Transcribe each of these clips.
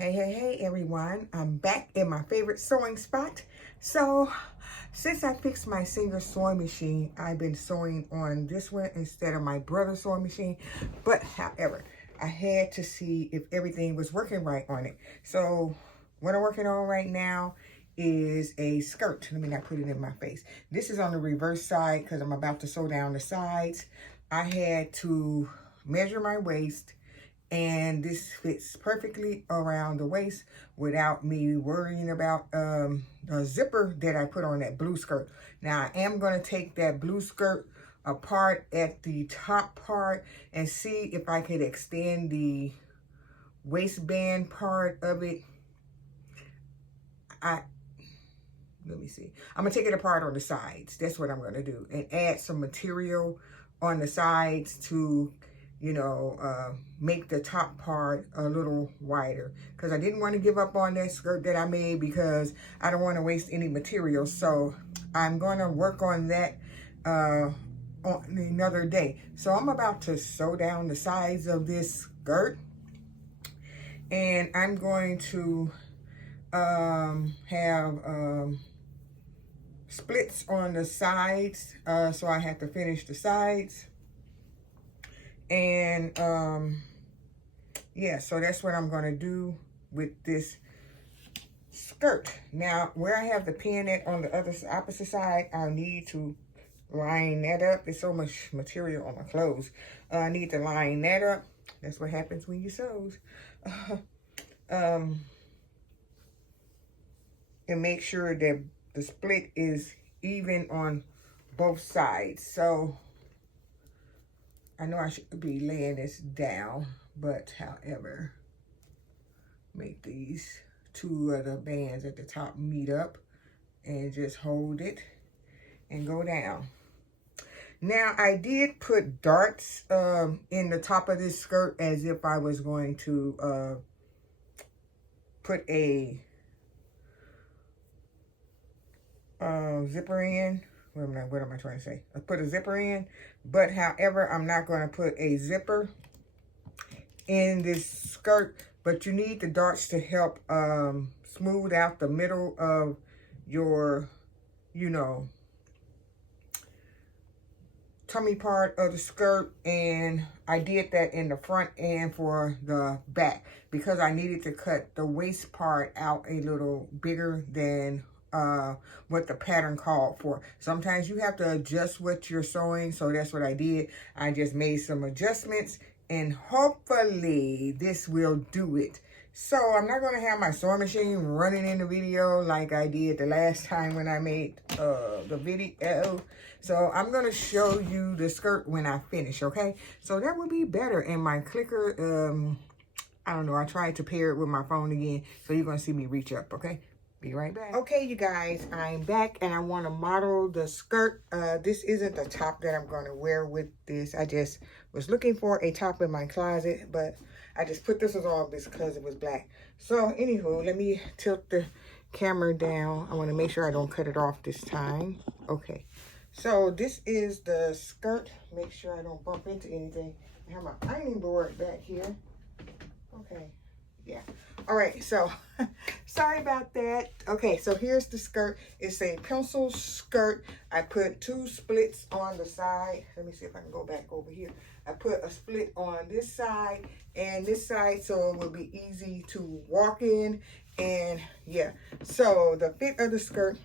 Hey everyone, I'm back in my favorite sewing spot. So since I fixed my Singer sewing machine, I've been sewing on this one instead of my brother's sewing machine. But however, I had to see if everything was working right on it. So what I'm working on right now is a skirt. Let me not put it in my face. This is on the reverse side because I'm about to sew down the sides. I had to measure my waist, and this fits perfectly around the waist without me worrying about the zipper that I put on that blue skirt. Now I am going to take that blue skirt apart at the top part and see if I could extend the waistband part of it. Let me see. I'm going to take it apart on the sides. That's what I'm going to do, and add some material on the sides to, you know, make the top part a little wider, because I didn't want to give up on that skirt that I made because I don't want to waste any material. So I'm going to work on that on another day. So I'm about to sew down the sides of this skirt, and I'm going to have splits on the sides, so I have to finish the sides. And yeah, so that's what I'm going to do with this skirt. Now, where I have the pin at on the opposite side, I need to line that up. There's so much material on my clothes. I need to line that up. That's what happens when you sew. And make sure that the split is even on both sides. So I know I should be laying this down, but however, make these two of the bands at the top meet up and just hold it and go down. Now, I did put darts in the top of this skirt as if I was going to put a zipper in. What am I trying to say? I put a zipper in, but however, I'm not going to put a zipper in this skirt, but you need the darts to help smooth out the middle of your, you know, tummy part of the skirt. And I did that in the front and for the back because I needed to cut the waist part out a little bigger than what the pattern called for. Sometimes you have to adjust what you're sewing, so that's what I did. I just made some adjustments, and hopefully this will do it. So I'm not going to have my sewing machine running in the video like I did the last time when I made the video. So I'm going to show you the skirt when I finish, okay? So that would be better. And my clicker, I don't know, I tried to pair it with my phone again, so you're going to see me reach up, okay? Be right back. Okay, you guys, I'm back, and I want to model the skirt. This isn't the top that I'm going to wear with this. I just was looking for a top in my closet, but I just put this on because it was black. So, anywho, let me tilt the camera down. I want to make sure I don't cut it off this time. Okay, so this is the skirt. Make sure I don't bump into anything. I have my ironing board back here. Okay. Yeah. All right. So sorry about that. Okay. So here's the skirt. It's a pencil skirt. I put two splits on the side. Let me see if I can go back over here. I put a split on this side and this side, so it will be easy to walk in. And yeah. So the fit of the skirt,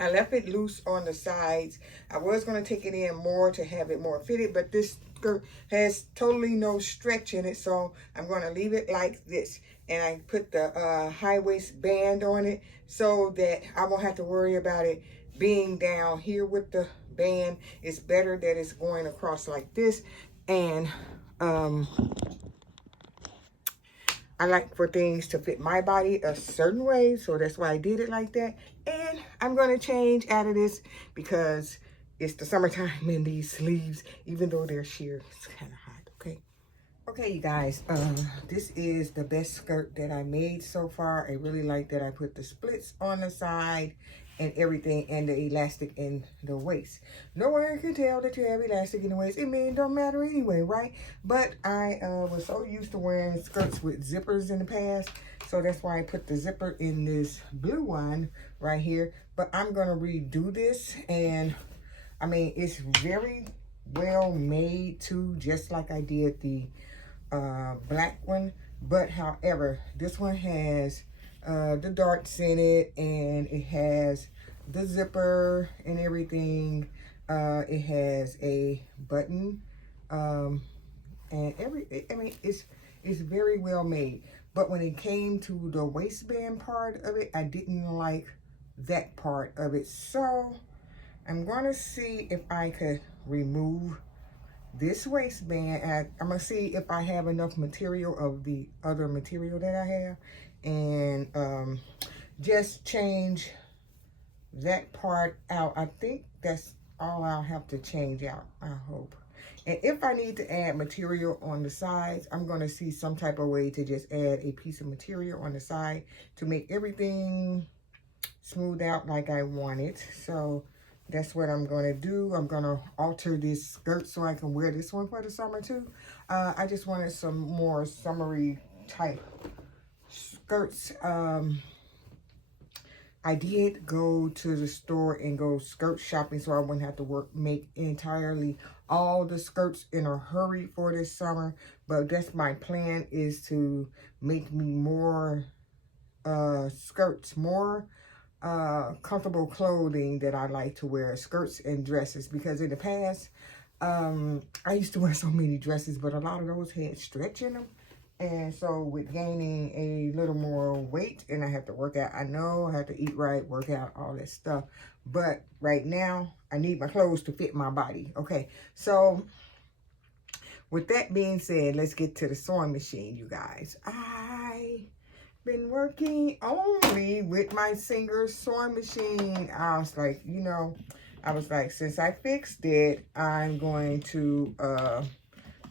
I left it loose on the sides. I was going to take it in more to have it more fitted, but this skirt has totally no stretch in it, so I'm going to leave it like this. And I put the high waist band on it so that I won't have to worry about it being down here with the band. It's better that it's going across like this. And I like for things to fit my body a certain way, so that's why I did it like that. And I'm going to change out of this because it's the summertime in these sleeves, even though they're sheer, it's kind of hot, okay? Okay, you guys, this is the best skirt that I made so far. I really like that I put the splits on the side, and everything, and the elastic in the waist. No one can tell that you have elastic in the waist. It mean, don't matter anyway, right? But I was so used to wearing skirts with zippers in the past, so that's why I put the zipper in this blue one right here. But I'm gonna redo this, and I mean, it's very well made too, just like I did the black one. But however, this one has the darts in it, and it has the zipper and everything. It has a button, and I mean, it's very well made. But when it came to the waistband part of it, I didn't like that part of it. So I'm going to see if I could remove this waistband. I'm going to see if I have enough material of the other material that I have, and just change that part out. I think that's all I'll have to change out, I hope. And if I need to add material on the sides, I'm going to see some type of way to just add a piece of material on the side to make everything smooth out like I want it. So that's what I'm going to do. I'm going to alter this skirt so I can wear this one for the summer too. I just wanted some more summery type skirts. I did go to the store and go skirt shopping so I wouldn't have to make entirely all the skirts in a hurry for this summer. But that's my plan, is to make me more skirts, more comfortable clothing that I like to wear, skirts and dresses. Because in the past, I used to wear so many dresses, but a lot of those had stretch in them. And so with gaining a little more weight, and I have to work out, I know I have to eat right, work out, all that stuff. But right now, I need my clothes to fit my body. Okay, so with that being said, let's get to the sewing machine, you guys. I've been working only with my Singer sewing machine. I was like, since I fixed it, I'm going to,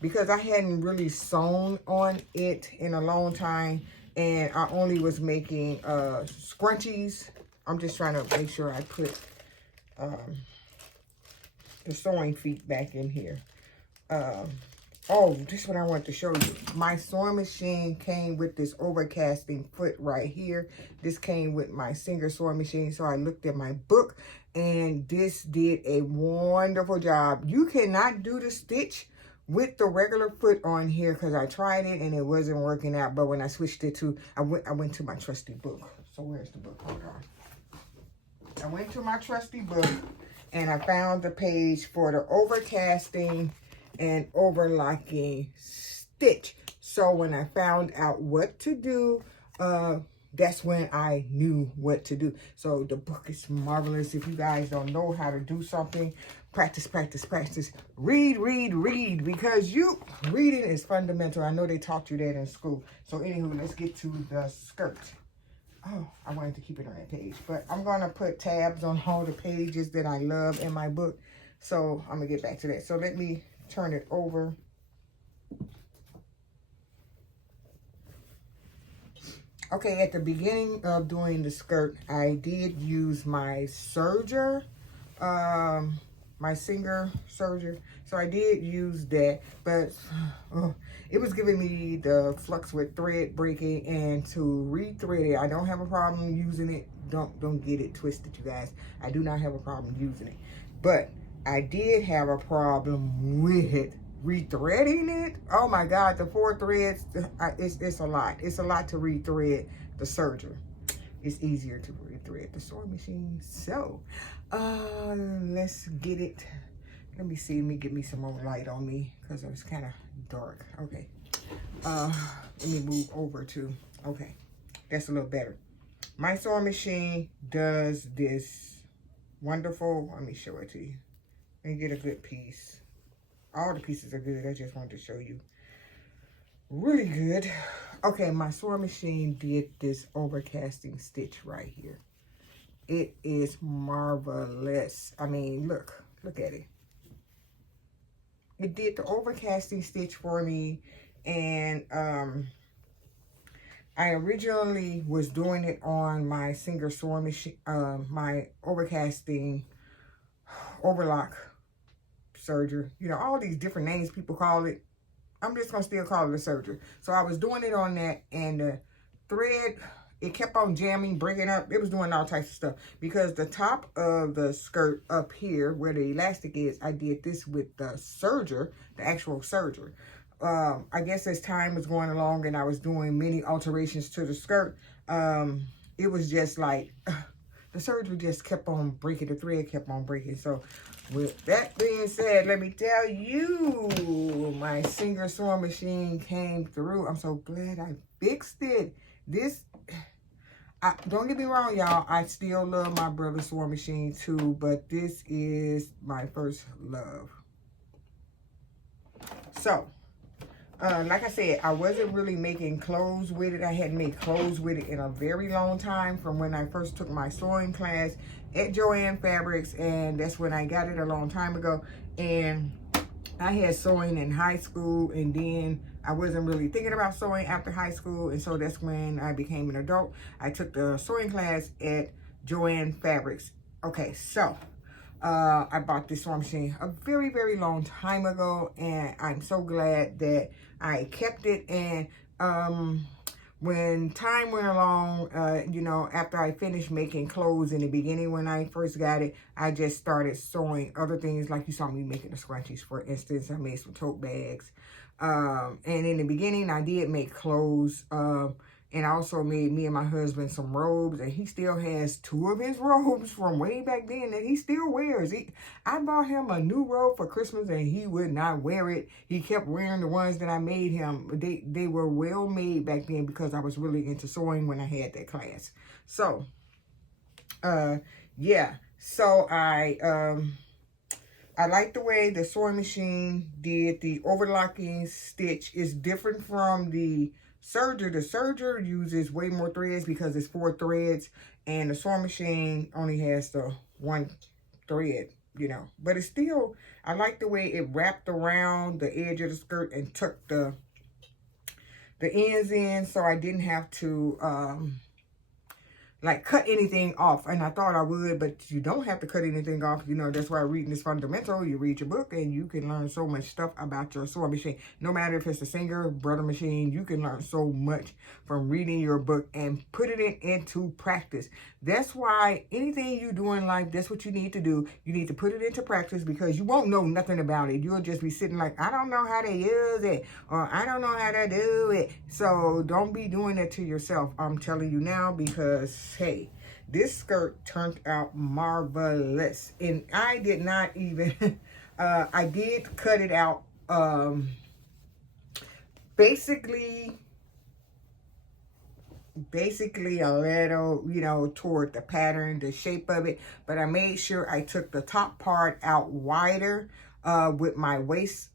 because I hadn't really sewn on it in a long time, and I only was making scrunchies. I'm just trying to make sure I put the sewing feet back in here. Oh, this is what I wanted to show you. My sewing machine came with this overcasting foot right here. This came with my Singer sewing machine. So I looked at my book, and this did a wonderful job. You cannot do the stitch with the regular foot on here, because I tried it and it wasn't working out. But when I switched it to, I went to my trusty book. So where's the book? Hold on. I went to my trusty book, and I found the page for the overcasting and overlocking stitch. So when I found out what to do, that's when I knew what to do. So the book is marvelous. If you guys don't know how to do something, practice, practice, practice. Read, read, read, because reading is fundamental. I know they taught you that in school. So anywho, let's get to the skirt. Oh, I wanted to keep it on that page, but I'm going to put tabs on all the pages that I love in my book. So I'm going to get back to that. So let me turn it over. Okay, at the beginning of doing the skirt, I did use my serger, my Singer serger. So I did use that, but it was giving me the flux with thread breaking, and to rethread it, I don't have a problem using it. Don't get it twisted, you guys. I do not have a problem using it, but I did have a problem with rethreading it. Oh my God, the 4 threads, it's a lot. It's a lot to rethread the serger. It's easier to rethread the sewing machine. So, let's get it. Let me see, let me get me some more light on me, because it was kind of dark. Okay, let me move over to, okay, that's a little better. My sewing machine does this wonderful, let me show it to you. And get a good piece. All the pieces are good. I just wanted to show you. Really good. Okay, my sewing machine did this overcasting stitch right here. It is marvelous. I mean, look at it. It did the overcasting stitch for me, and I originally was doing it on my Singer sewing machine, my overcasting overlock serger. You know, all these different names people call it. I'm just going to still call it a serger. So I was doing it on that, and the thread, it kept on jamming, breaking up. It was doing all types of stuff. Because the top of the skirt up here, where the elastic is, I did this with the serger, the actual serger. I guess as time was going along and I was doing many alterations to the skirt, it was just like, the serger just kept on breaking. The thread kept on breaking. So with that being said, let me tell you, my Singer sewing machine came through. I'm so glad I fixed it. Don't get me wrong, y'all. I still love my brother's sewing machine too, but this is my first love. So, like I said, I wasn't really making clothes with it. I hadn't made clothes with it in a very long time from when I first took my sewing class at Joanne Fabrics, and that's when I got it a long time ago. And I had sewing in high school, and then I wasn't really thinking about sewing after high school, and so that's when I became an adult. I took the sewing class at Joanne Fabrics. Okay, so I bought this sewing machine a very, very long time ago, and I'm so glad that I kept it. And when time went along, you know, after I finished making clothes in the beginning when I first got it, I just started sewing other things. Like you saw me making the scrunchies, for instance. I made some tote bags. And in the beginning, I did make clothes. And I also made me and my husband some robes, and he still has 2 of his robes from way back then that he still wears. I bought him a new robe for Christmas, and he would not wear it. He kept wearing the ones that I made him. They were well made back then because I was really into sewing when I had that class. So, yeah. So I like the way the sewing machine did the overlocking stitch. It's different from the serger. The serger uses way more threads because it's 4 threads, and the sewing machine only has the 1 thread, you know. But it's still, I like the way it wrapped around the edge of the skirt and tucked the ends in, so I didn't have to like cut anything off. And I thought I would, but you don't have to cut anything off. You know, that's why reading is fundamental. You read your book and you can learn so much stuff about your sewing machine. No matter if it's a Singer, Brother machine, you can learn so much from reading your book and putting it into practice. That's why anything you do in life, that's what you need to do. You need to put it into practice, because you won't know nothing about it. You'll just be sitting like, I don't know how to use it, or I don't know how to do it. So don't be doing that to yourself. I'm telling you now, because hey, this skirt turned out marvelous. And I did not even, I did cut it out, basically a little, you know, toward the pattern, the shape of it. But I made sure I took the top part out wider with my waist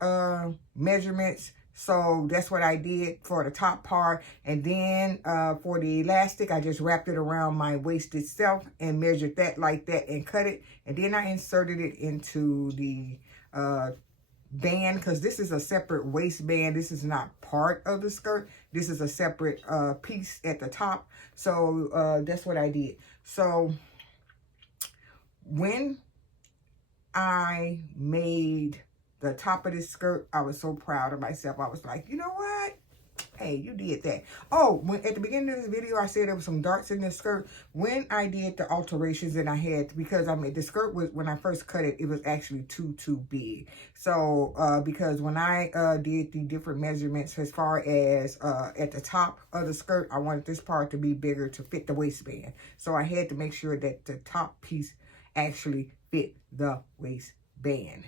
measurements. So that's what I did for the top part. And then for the elastic, I just wrapped it around my waist itself and measured that like that and cut it. And then I inserted it into the band, because this is a separate waistband. This is not part of the skirt. This is a separate piece at the top. So that's what I did. So when I made the top of this skirt, I was so proud of myself. I was like, you know what? Hey, you did that. Oh, at the beginning of this video, I said there was some darts in this skirt. When I did the alterations that I had, because I made the skirt was, when I first cut it, it was actually too big. So, because when I did the different measurements as far as at the top of the skirt, I wanted this part to be bigger to fit the waistband. So I had to make sure that the top piece actually fit the waistband.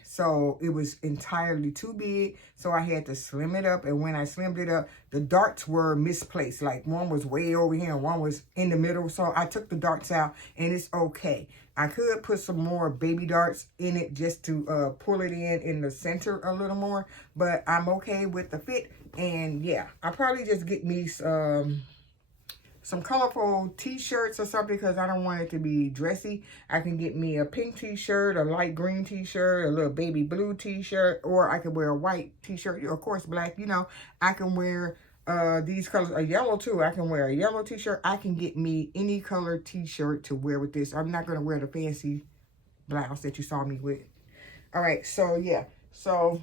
So it was entirely too big, so I had to slim it up. And when I slimmed it up, the darts were misplaced. Like one was way over here and one was in the middle. So I took the darts out, and it's okay. I could put some more baby darts in it just to pull it in the center a little more, but I'm okay with the fit. And yeah, I'll probably just get me some colorful t-shirts or something, because I don't want it to be dressy. I can get me a pink t-shirt, a light green t-shirt, a little baby blue t-shirt, or I could wear a white t-shirt, of course black, you know. I can wear these colors, a yellow too. I can wear a yellow t-shirt. I can get me any color t-shirt to wear with this. I'm not going to wear the fancy blouse that you saw me with. All right, so yeah. So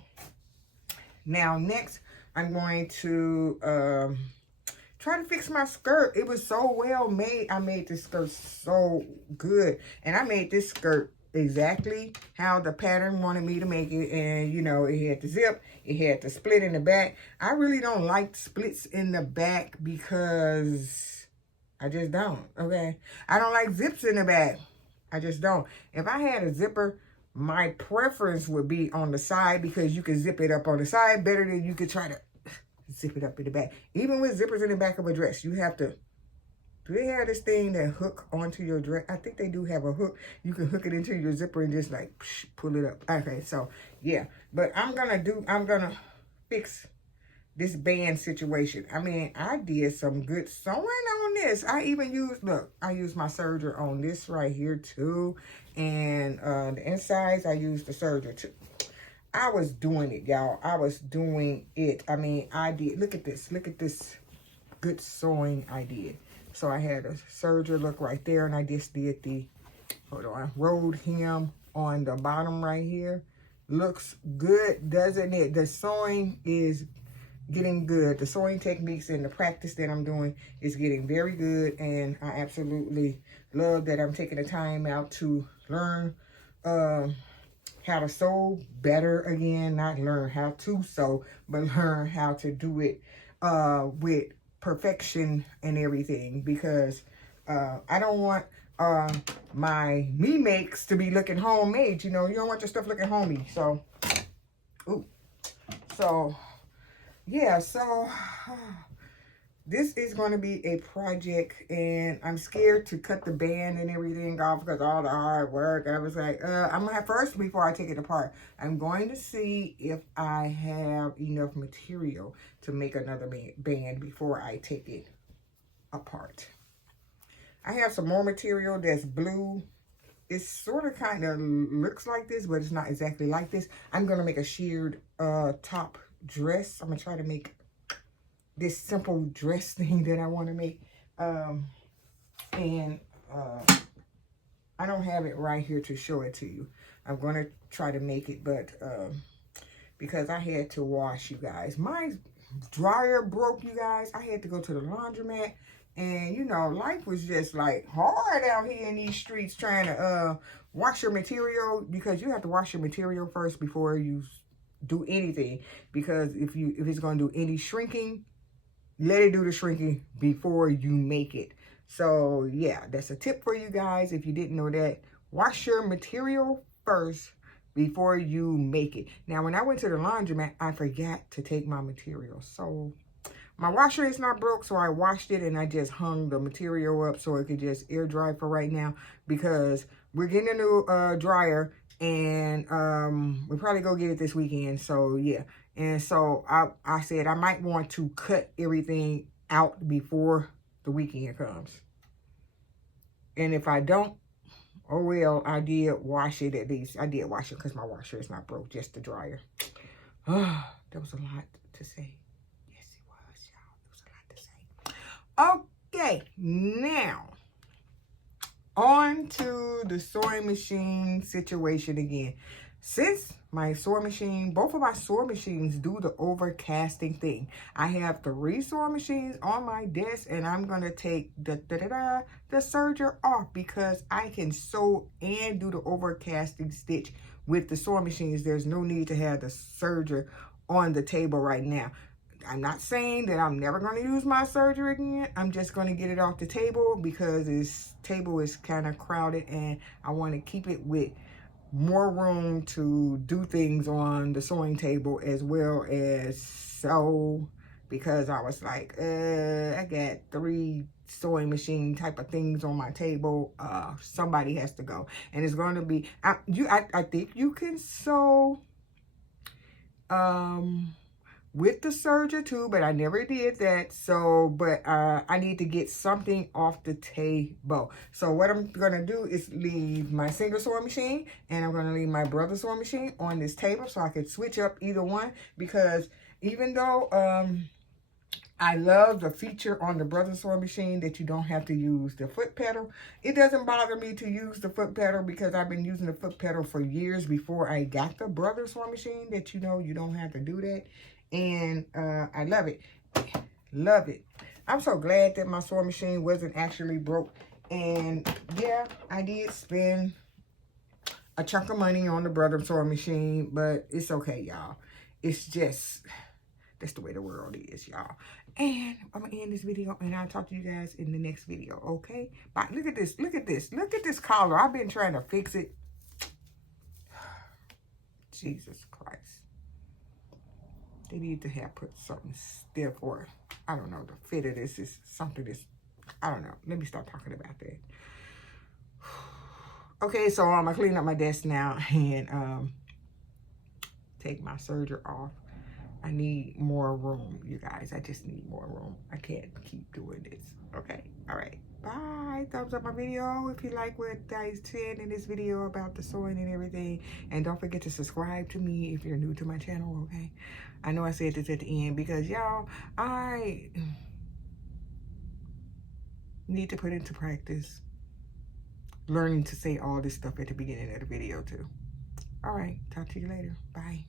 now next, I'm going to try to fix my skirt. It was so well made. I made this skirt so good. And I made this skirt exactly how the pattern wanted me to make it. And, you know, it had the zip. It had the split in the back. I really don't like splits in the back because I just don't, okay? I don't like zips in the back. I just don't. If I had a zipper, my preference would be on the side because you can zip it up on the side better than you could try to zip it up in the back. Even with zippers in the back of a dress, you have to, do they have this thing that hook onto your dress? I think they do have a hook. You can hook it into your zipper and just like pull it up. Okay, so yeah. But I'm gonna fix this band situation. I mean, I did some good sewing on this. I even used, look, I used my serger on this right here too. And the insides, I used the serger too. I was doing it, y'all. I was doing it. I mean, I did. Look at this. Look at this good sewing I did. So I had a serger look right there. And I just did the, hold on, rolled hem on the bottom right here. Looks good, doesn't it? The sewing is getting good. The sewing techniques and the practice that I'm doing is getting very good. And I absolutely love that I'm taking the time out to learn how to sew better again. Not learn how to sew, but learn how to do it with perfection and everything, because I don't want my me makes to be looking homemade. You know, you don't want your stuff looking homey. So, ooh, so yeah, so this is going to be a project, and I'm scared to cut the band and everything off because all the hard work. I was like, I'm going to have first, before I take it apart, I'm going to see if I have enough material to make another band before I take it apart. I have some more material that's blue. It's sort of kind of looks like this, but it's not exactly like this. I'm going to make a sheared top dress. I'm going to try to make this simple dress thing that I want to make. I don't have it right here to show it to you. I'm going to try to make it, but because I had to wash, you guys. My dryer broke, you guys. I had to go to the laundromat. And, you know, life was just, like, hard out here in these streets trying to wash your material, because you have to wash your material first before you do anything. Because if it's going to do any shrinking, let it do the shrinking before you make it. So, yeah, that's a tip for you guys. If you didn't know that, wash your material first before you make it. Now, when I went to the laundromat, I forgot to take my material. So, my washer is not broke, so I washed it and I just hung the material up so it could just air dry for right now, because we're getting a new dryer, and we'll probably go get it this weekend. So, yeah. And so I said I might want to cut everything out before the weekend comes. And if I don't, oh well, I did wash it at least. I did wash it because my washer is not broke, just the dryer. That was a lot to say. Yes, it was, y'all. It was a lot to say. Okay, now on to the sewing machine situation again. Since my sewing machine, both of my sewing machines do the overcasting thing. I have 3 sewing machines on my desk, and I'm going to take the serger off because I can sew and do the overcasting stitch with the sewing machines. There's no need to have the serger on the table right now. I'm not saying that I'm never going to use my serger again. I'm just going to get it off the table because this table is kind of crowded, and I want to keep it with more room to do things on the sewing table as well as sew, because I was like, I got 3 sewing machine type of things on my table. Somebody has to go, and it's going to be I think you can sew with the serger too, but I never did that. So, but I need to get something off the table. So what I'm gonna do is leave my single sewing machine, and I'm gonna leave my brother's sewing machine on this table so I can switch up either one, because even though I love the feature on the Brother sewing machine that you don't have to use the foot pedal. It doesn't bother me to use the foot pedal because I've been using the foot pedal for years before I got the Brother sewing machine, that you know you don't have to do that. And I love it. Love it. I'm so glad that my sewing machine wasn't actually broke. And yeah, I did spend a chunk of money on the Brother sewing machine, but it's okay, y'all. It's just, that's the way the world is, y'all. And I'm going to end this video, and I'll talk to you guys in the next video, okay? Bye. Look at this. Look at this. Look at this collar. I've been trying to fix it. Jesus Christ. They need to have put something stiff, or, I don't know, the fit of this is something that's, I don't know. Let me stop talking about that. Okay, so I'm going to clean up my desk now and take my serger off. I need more room, you guys. I just need more room. I can't keep doing this. Okay? All right. Bye. Thumbs up my video if you like what I said in this video about the sewing and everything. And don't forget to subscribe to me if you're new to my channel, okay? I know I said this at the end because, y'all, I need to put into practice learning to say all this stuff at the beginning of the video, too. All right. Talk to you later. Bye.